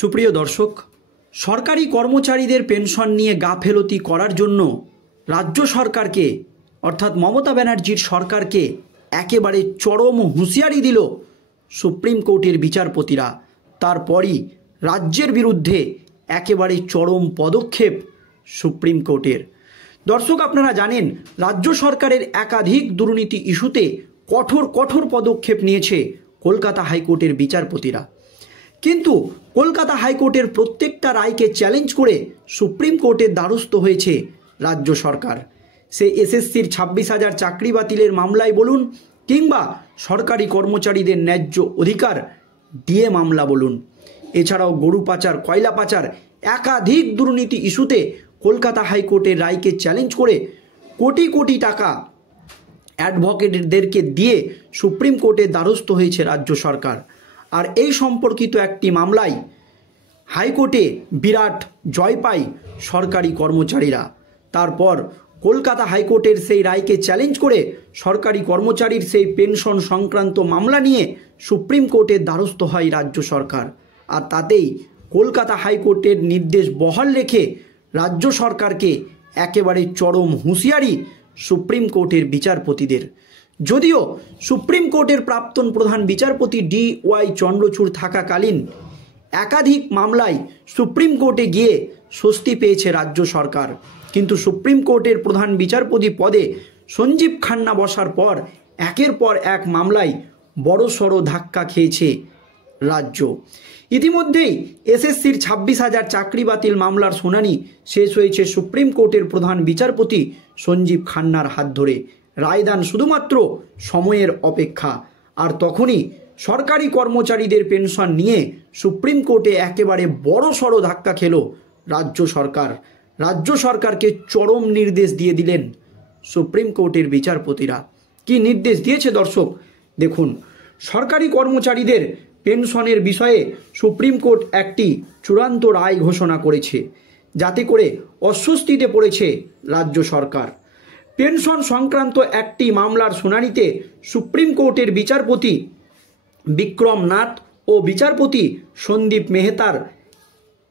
সুপ্রিয় দর্শক, সরকারি কর্মচারীদের পেনশন নিয়ে গাফেলতি করার জন্য রাজ্য সরকারকে অর্থাৎ মমতা ব্যানার্জির সরকারকে একেবারে চরম হুঁশিয়ারি দিল সুপ্রিম কোর্টের বিচারপতিরা। তারপরই রাজ্যের বিরুদ্ধে একেবারে চরম পদক্ষেপ সুপ্রিম কোর্টের। দর্শক, আপনারা জানেন রাজ্য সরকারের একাধিক দুর্নীতি ইস্যুতে কঠোর পদক্ষেপ নিয়েছে কলকাতা হাইকোর্টের বিচারপতিরা। কিন্তু কলকাতা হাইকোর্টের প্রত্যেকটা রায়কে চ্যালেঞ্জ করে সুপ্রিম কোর্টের দ্বারস্থ হয়েছে রাজ্য সরকার। সে এসএসসির 26,000 চাকরি বাতিলের মামলায় বলুন, কিংবা সরকারি কর্মচারীদের ন্যায্য অধিকার ডিএ মামলা বলুন, এছাড়াও গরু পাচার, কয়লা পাচার, একাধিক দুর্নীতি ইস্যুতে কলকাতা হাইকোর্টের রায়কে চ্যালেঞ্জ করে কোটি কোটি টাকা অ্যাডভোকেটদেরকে দিয়ে সুপ্রিম কোর্টের দ্বারস্থ হয়েছে রাজ্য সরকার। আর এই সম্পর্কিত একটি মামলায় হাইকোর্টে বিরাট জয় পায় সরকারি কর্মচারীরা। তারপর কলকাতা হাইকোর্টের সেই রায়কে চ্যালেঞ্জ করে সরকারি কর্মচারীর সেই পেনশন সংক্রান্ত মামলা নিয়ে সুপ্রিম কোর্টের দ্বারস্থ হয় রাজ্য সরকার। আর তাতেই কলকাতা হাইকোর্টের নির্দেশ বহাল রেখে রাজ্য সরকারকে একেবারে চরম হুঁশিয়ারি সুপ্রিম কোর্টের বিচারপতিদের। যদিও সুপ্রিম কোর্টের প্রাক্তন প্রধান বিচারপতি DY চন্দ্রচূড় থাকাকালীন একাধিক মামলায় সুপ্রিম কোর্টে গিয়ে স্বস্তি পেয়েছে রাজ্য সরকার, কিন্তু সুপ্রিম কোর্টের প্রধান বিচারপতি পদে সঞ্জীব খান্না বসার পর একের পর এক মামলায় বড়সড় ধাক্কা খেয়েছে রাজ্য। ইতিমধ্যেই এসএসসির 26,000 চাকরি বাতিল মামলার শুনানি শেষ হয়েছে সুপ্রিম কোর্টের প্রধান বিচারপতি সঞ্জীব খান্নার হাত ধরে। রায়দান শুধুমাত্র সময়ের অপেক্ষা। আর তখনই সরকারি কর্মচারীদের পেনশন নিয়ে সুপ্রিম কোর্টে একেবারে বড়সড় ধাক্কা খেল রাজ্য সরকার। রাজ্য সরকারকে চরম নির্দেশ দিয়ে দিলেন সুপ্রিম কোর্টের বিচারপতিরা। কি নির্দেশ দিয়েছে দর্শক দেখুন। সরকারি কর্মচারীদের পেনশনের বিষয়ে সুপ্রিম কোর্ট একটি চূড়ান্ত রায় ঘোষণা করেছে, যাতে করে অস্বস্তিতে পড়েছে রাজ্য সরকার। পেনশন সংক্রান্ত একটি মামলার শুনানিতে সুপ্রিম কোর্টের বিচারপতি বিক্রম নাথ ও বিচারপতি সন্দীপ মেহতার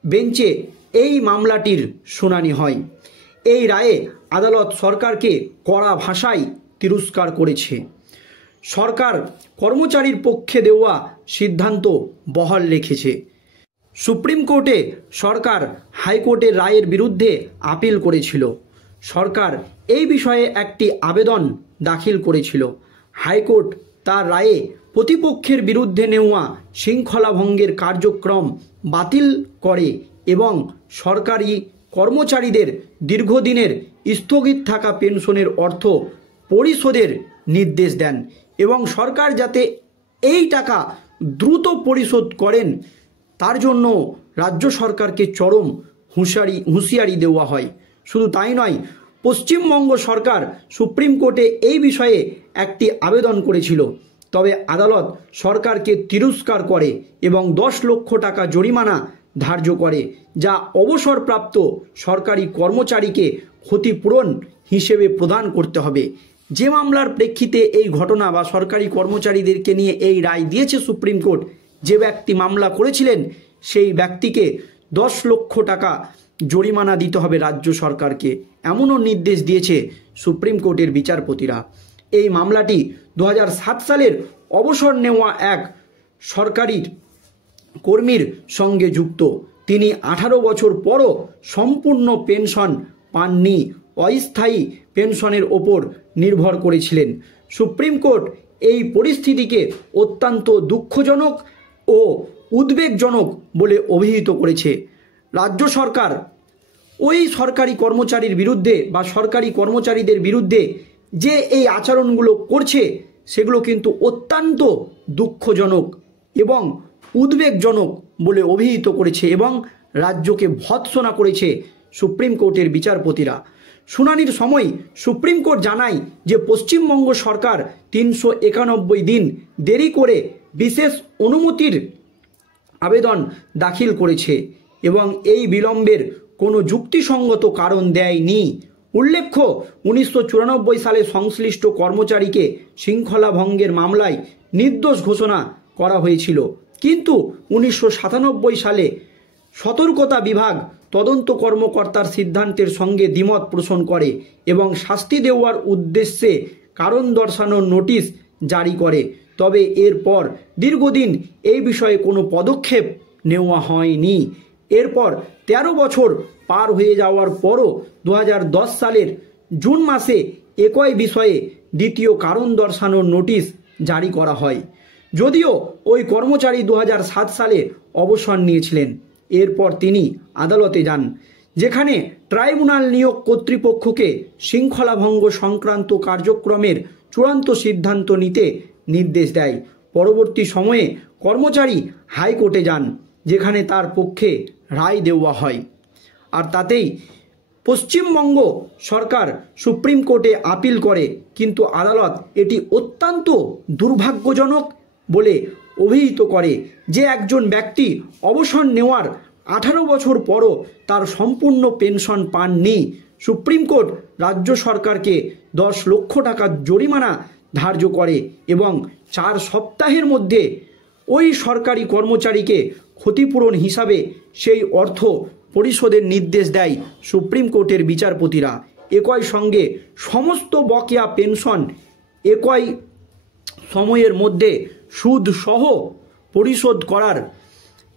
বেঞ্চে এই মামলাটির শুনানি হয়। এই রায়ে আদালত সরকারকে কড়া ভাষায় তিরস্কার করেছে। সরকার কর্মচারীর পক্ষে দেওয়া সিদ্ধান্ত বহাল রেখেছে। সুপ্রিম কোর্টে সরকার হাইকোর্টের রায়ের বিরুদ্ধে আপিল করেছিল। সরকার এই বিষয়ে একটি আবেদন দাখিল করেছিল। হাইকোর্ট তার রায়ে প্রতিপক্ষের বিরুদ্ধে নেওয়া শৃঙ্খলা ভঙ্গের কার্যক্রম বাতিল করে এবং সরকারি কর্মচারীদের দীর্ঘদিনের স্থগিত থাকা পেনশনের অর্থ পরিশোধের নির্দেশ দেন এবং সরকার যাতে এই টাকা দ্রুত পরিশোধ করেন তার জন্য রাজ্য সরকারকে চরম হুঁশিয়ারি দেওয়া হয়। শুধু তাই নয়, পশ্চিমবঙ্গ সরকার সুপ্রিম কোর্টে এই বিষয়ে একটি আবেদন করেছিল, তবে আদালত সরকারকে তিরস্কার করে এবং 10 লক্ষ টাকা জরিমানা ধার্য করে, যা অবসরপ্রাপ্ত সরকারি কর্মচারীকে ক্ষতিপূরণ হিসেবে প্রদান করতে হবে। যে মামলার প্রেক্ষিতে এই ঘটনা বা সরকারি কর্মচারীদেরকে নিয়ে এই রায় দিয়েছে সুপ্রিম কোর্ট, যে ব্যক্তি মামলা করেছিলেন সেই ব্যক্তিকে 10 লক্ষ টাকা জরিমানা দিতে হবে রাজ্য সরকারকে, এমনও নির্দেশ দিয়েছে সুপ্রিম কোর্টের বিচারপতিরা। এই মামলাটি 2007 সালের অবসর নেওয়া এক সরকারি কর্মীর সঙ্গে যুক্ত। তিনি 18 বছর পরও সম্পূর্ণ পেনশন পাননি, অস্থায়ী পেনশনের ওপর নির্ভর করেছিলেন। সুপ্রিম কোর্ট এই পরিস্থিতিকে অত্যন্ত দুঃখজনক ও উদ্বেগজনক বলে অভিহিত করেছে। রাজ্য সরকার ওই সরকারি কর্মচারীর বিরুদ্ধে বা সরকারি কর্মচারীদের বিরুদ্ধে যে এই আচরণগুলো করছে সেগুলো কিন্তু অত্যন্ত দুঃখজনক এবং উদ্বেগজনক বলে অভিহিত করেছে এবং রাজ্যকে ভৎসনা করেছে সুপ্রিম কোর্টের বিচারপতিরা। শুনানির সময় সুপ্রিম কোর্ট জানায় যে পশ্চিমবঙ্গ সরকার 391 দিন দেরি করে বিশেষ অনুমতির আবেদন দাখিল করেছে এবং এই বিলম্বের কোনো যুক্তিসঙ্গত কারণ দেয়নি। উল্লেখ্য, 1994 সালে সংশ্লিষ্ট কর্মচারীকে শৃঙ্খলা ভঙ্গের মামলায় নির্দোষ ঘোষণা করা হয়েছিল, কিন্তু 1997 সালে সতর্কতা বিভাগ তদন্ত কর্মকর্তার সিদ্ধান্তের সঙ্গে দ্বিমত পোষণ করে এবং শাস্তি দেওয়ার উদ্দেশ্যে কারণ দর্শানোর নোটিশ জারি করে। তবে এরপর দীর্ঘদিন এই বিষয়ে কোনো পদক্ষেপ নেওয়া হয়নি। এরপর 13 বছর পার হয়ে যাওয়ার পরও 2010 সালের জুন মাসে একই বিষয়ে দ্বিতীয় কারণ দর্শানোর নোটিশ জারি করা হয়। যদিও ওই কর্মচারী 2007 সালে অবসর নিয়েছিলেন। এরপর তিনি আদালতে যান, যেখানে ট্রাইব্যুনাল নিয়োগ কর্তৃপক্ষকে শৃঙ্খলাভঙ্গ সংক্রান্ত কার্যক্রমের চূড়ান্ত সিদ্ধান্ত নিতে নির্দেশ দেয়। পরবর্তী সময়ে কর্মচারী হাইকোর্টে যান, যেখানে তার পক্ষে রায় দেওয়া হয়। আর তাতেই পশ্চিমবঙ্গ সরকার সুপ্রিম কোর্টে আপিল করে, কিন্তু আদালত এটি অত্যন্ত দুর্ভাগ্যজনক বলে অভিহিত করে যে একজন ব্যক্তি অবসর নেওয়ার 18 বছর পরও তার সম্পূর্ণ পেনশন পাননি। সুপ্রিম কোর্ট রাজ্য সরকারকে 10 লক্ষ টাকা জরিমানা ধার্য করে এবং 4 সপ্তাহের মধ্যে ওই সরকারি কর্মচারীকে ক্ষতিপূরণ হিসাবে সেই অর্থ পরিশোধের নির্দেশ দেয় সুপ্রিম কোর্টের বিচারপতিরা। একই সঙ্গে সমস্ত বকেয়া পেনশন একই সময়ের মধ্যে সুদ সহ পরিশোধ করার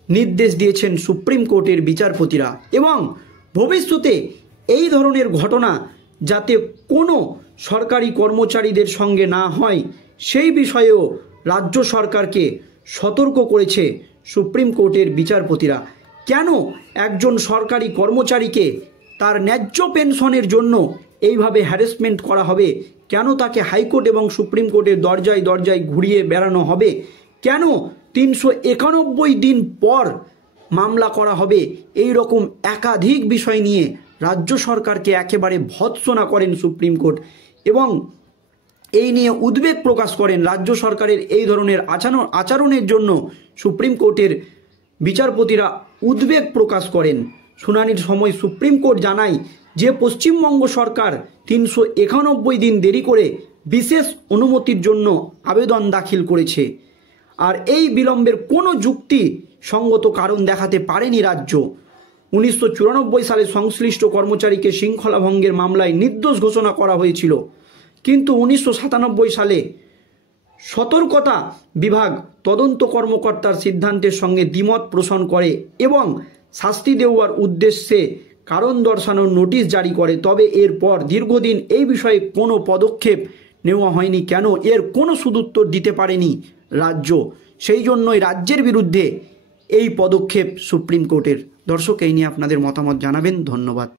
নির্দেশ দিয়েছেন সুপ্রিম কোর্টের বিচারপতিরা। এবং ভবিষ্যতে এই ধরনের ঘটনা যাতে কোনো সরকারি কর্মচারীদের সঙ্গে না হয় সেই বিষয়েও রাজ্য সরকারকে সতর্ক করেছে সুপ্রিম কোর্টের বিচারপতিরা। কেন একজন সরকারি কর্মচারীকে তার ন্যায্য পেনশনের জন্য এইভাবে হ্যারাসমেন্ট করা হবে? কেন তাকে হাইকোর্ট এবং সুপ্রিম কোর্টের দরজায় দরজায় ঘুরিয়ে বেড়ানো হবে? কেন 391 দিন পর মামলা করা হবে? এই রকম একাধিক বিষয় নিয়ে রাজ্য সরকারকে একেবারে ভৎসনা করেন সুপ্রিম কোর্ট এবং এই নিয়ে উদ্বেগ প্রকাশ করেন। রাজ্য সরকারের এই ধরনের আচরণের জন্য সুপ্রিম কোর্টের বিচারপতিরা উদ্বেগ প্রকাশ করেন। শুনানির সময় সুপ্রিম কোর্ট জানায় যে পশ্চিমবঙ্গ সরকার 391 দিন দেরি করে বিশেষ অনুমতির জন্য আবেদন দাখিল করেছে, আর এই বিলম্বের কোনো যুক্তি সঙ্গত কারণ দেখাতে পারেনি রাজ্য। 1994 সালে সংশ্লিষ্ট কর্মচারীকে শৃঙ্খলাভঙ্গের মামলায় নির্দোষ ঘোষণা করা হয়েছিল, কিন্তু 1997 সালে সতর্কতা বিভাগ তদন্ত কর্মকর্তার সিদ্ধান্তের সঙ্গে দ্বিমত পোষণ করে এবং শাস্তি দেওয়ার উদ্দেশ্যে কারণ দর্শানোর নোটিশ জারি করে। তবে এরপর দীর্ঘদিন এই বিষয়ে কোনো পদক্ষেপ নেওয়া হয়নি। কেন? এর কোনো সদুত্তর দিতে পারেনি রাজ্য। সেই জন্যই রাজ্যের বিরুদ্ধে এই পদক্ষেপ সুপ্রিম কোর্টের। দর্শক, এই নিয়ে আপনাদের মতামত জানাবেন। ধন্যবাদ।